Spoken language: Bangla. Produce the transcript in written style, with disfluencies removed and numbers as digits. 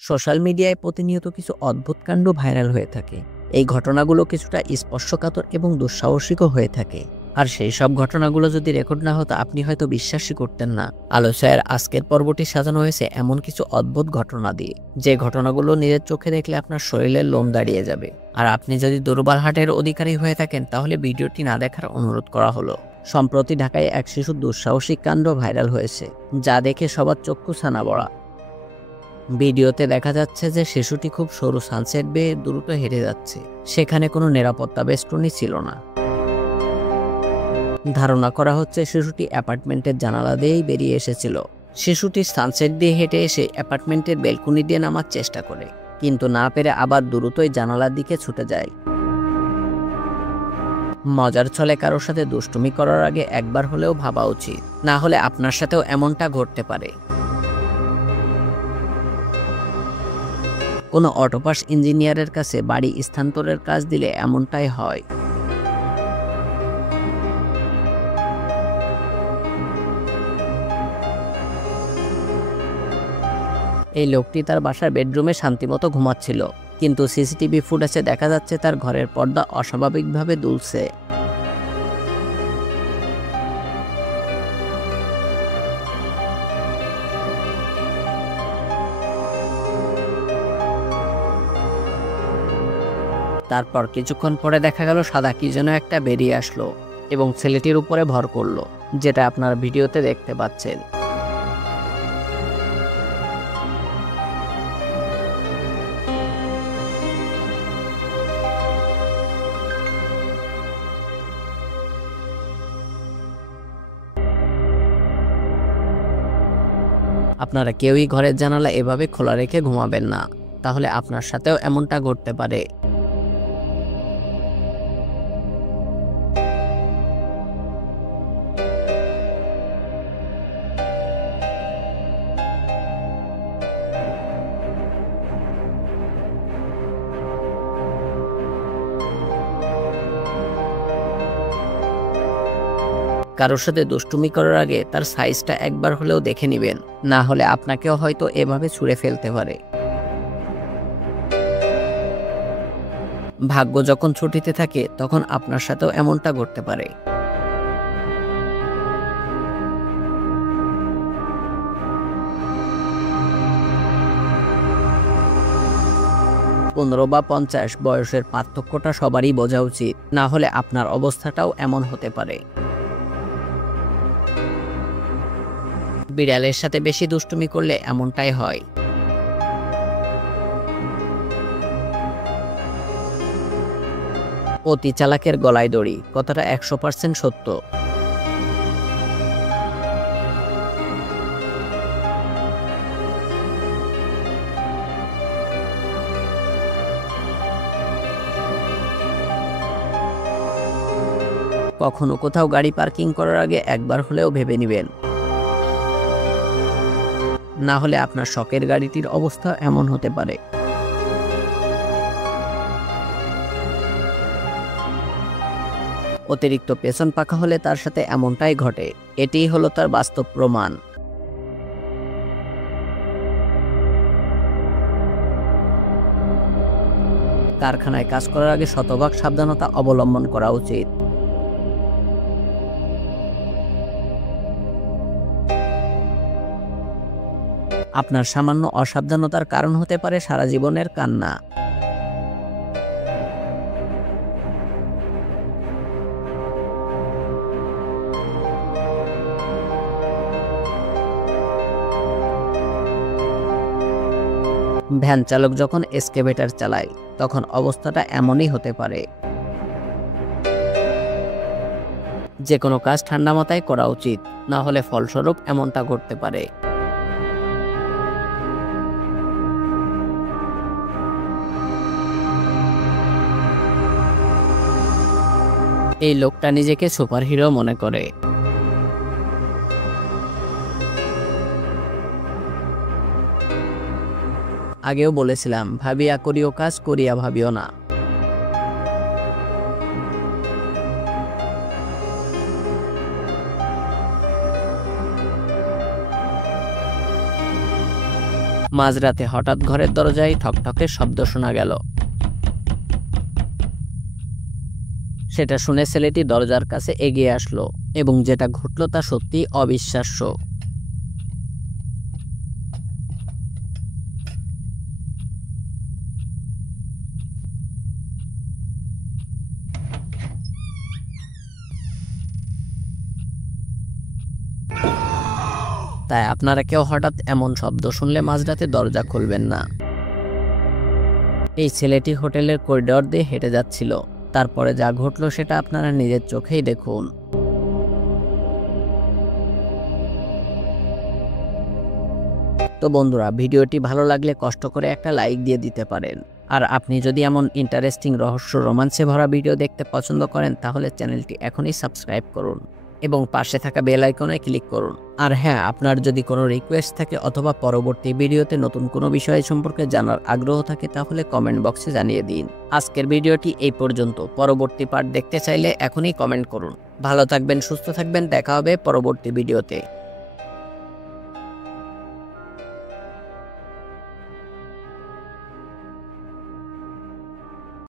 সোশ্যাল মিডিয়ায় প্রতিনিয়ত কিছু অদ্ভুত কাণ্ড ভাইরাল হয়ে থাকে। এই ঘটনাগুলো কিছুটা স্পর্শকাতর এবং দুঃসাহসিকও হয়ে থাকে। আর সেই সব ঘটনাগুলো যদি রেকর্ড না হতো আপনি হয়তো বিশ্বাসই করতেন না। আলোচনার আজকের পর্বটি সাজানো হয়েছে এমন কিছু অদ্ভুত ঘটনা দিয়ে, যে ঘটনাগুলো নিজের চোখে দেখলে আপনার শরীরের লোম দাঁড়িয়ে যাবে। আর আপনি যদি দুর্বল হার্টের অধিকারী হয়ে থাকেন তাহলে ভিডিওটি না দেখার অনুরোধ করা হলো। সম্প্রতি ঢাকায় এক শিশুর দুঃসাহসিক কাণ্ড ভাইরাল হয়েছে, যা দেখে সবার চক্ষু ছানা বড়া। ভিডিওতে দেখা যাচ্ছে যে শিশুটি খুব সরু সানসেট বেয়ে দ্রুত হেঁটে যাচ্ছে। সেখানে কোনো নিরাপত্তা বেষ্টনী ছিল না। ধারণা করা হচ্ছে শিশুটি অ্যাপার্টমেন্টের জানালা দিয়েই বেরিয়ে এসেছিল। শিশুটি সানসেট দিয়ে হেঁটে এসে অ্যাপার্টমেন্টের বেলকনি দিয়ে নামার চেষ্টা করে, কিন্তু না পেরে আবার দ্রুতই জানালার দিকে ছুটে যায়। মজার ছলে কারোর সাথে দুষ্টুমি করার আগে একবার হলেও ভাবা উচিত, না হলে আপনার সাথেও এমনটা ঘটতে পারে। কোনো অটোপাস ইঞ্জিনিয়ারের কাছে বাড়ি স্থানান্তরের কাজ দিলে এমনটাই হয়। এই লোকটি তার বাসার বেডরুমে শান্তিমতো ঘুমাচ্ছিল, কিন্তু সিসিটিভি ফুটেজে দেখা যাচ্ছে তার ঘরের পর্দা অস্বাভাবিকভাবে দুলছে। তারপর কিছুক্ষণ পরে দেখা গেল সাদা কি যেন একটা বেরিয়ে আসলো এবং ছেলেটির উপরে ভর করলো, যেটা আপনার ভিডিওতে দেখতে পাচ্ছেন। আপনারা কেউই ঘরের জানালা এভাবে খোলা রেখে ঘুমাবেন না, তাহলে আপনার সাথেও এমনটা ঘটতে পারে। কারোর সাথে দুষ্টুমি করার আগে তার সাইজটা একবার হলেও দেখে নেবেন, না হলে আপনাকেও হয়তো এভাবে ছুঁড়ে ফেলতে পারে। ভাগ্য যখন ছুটিতে থাকে তখন আপনার সাথেও এমনটা ঘটতে পারে। 15 বা 50 বয়সের পার্থক্যটা সবারই বোঝা উচিত, না হলে আপনার অবস্থাটাও এমন হতে পারে। বিড়ালের সাথে বেশি দুষ্টুমি করলে এমনটাই হয়। অতি চালাকের গলায় দড়ি কথাটা 100% সত্য। কখনো কোথাও গাড়ি পার্কিং করার আগে একবার হলেও ভেবে নেবেন, না হলে আপনার শখের গাড়িটির অবস্থা এমন হতে পারে। অতিরিক্ত পেছন পাকা হলে তার সাথে এমনটাই ঘটে। এটিই হলো তার বাস্তব প্রমাণ। কারখানায় কাজ করার আগে শতভাগ সাবধানতা অবলম্বন করা উচিত। আপনার সামান্য অসাবধানতার কারণ হতে পারে সারা জীবনের কান্না। ভ্যান চালক যখন এসকেভেটর চালায় তখন অবস্থাটা এমনই হতে পারে। যে কোনো কাজ ঠান্ডা মাথায় করা উচিত, না হলে ফলস্বরূপ এমনটা ঘটতে পারে। এই লোকটা নিজেকে সুপারহিরো মনে করে। আগেও বলেছিলাম, ভাবিয়া করিও কাজ, করিয়া ভাবিও না। মাঝরাতে হঠাৎ ঘরের দরজায় ঠকঠকে শব্দ শোনা গেল। সেটা শুনে ছেলেটি দরজার কাছে এগিয়ে আসলো এবং যেটা ঘটল তা সত্যি অবিশ্বাস্য। তাই আপনারা কেউ হঠাৎ এমন শব্দ শুনলে মাঝরাতে দরজা খুলবেন না। এই ছেলেটি হোটেলের করিডোর দিয়ে হেঁটে যাচ্ছিল। তারপরে যা ঘটলো সেটা আপনারা নিজের চোখেই দেখুন। তো বন্ধুরা, ভিডিওটি ভালো লাগলে কষ্ট করে একটা লাইক দিয়ে দিতে পারেন। আর আপনি যদি এমন ইন্টারেস্টিং রহস্য রোমাঞ্চে ভরা ভিডিও দেখতে পছন্দ করেন তাহলে চ্যানেলটি এখনই সাবস্ক্রাইব করুন এবং পাশে থাকা বেল আইকনে ক্লিক করুন। আর হ্যাঁ, আপনার যদি কোনো রিকোয়েস্ট থাকে অথবা পরবর্তী ভিডিওতে নতুন কোনো বিষয় সম্পর্কে জানার আগ্রহ থাকে তাহলে কমেন্ট বক্সে জানিয়ে দিন। আজকের ভিডিওটি এই পর্যন্ত। পরবর্তী পার্ট দেখতে চাইলে এখনই কমেন্ট করুন। ভালো থাকবেন, সুস্থ থাকবেন, দেখা হবে পরবর্তী ভিডিওতে।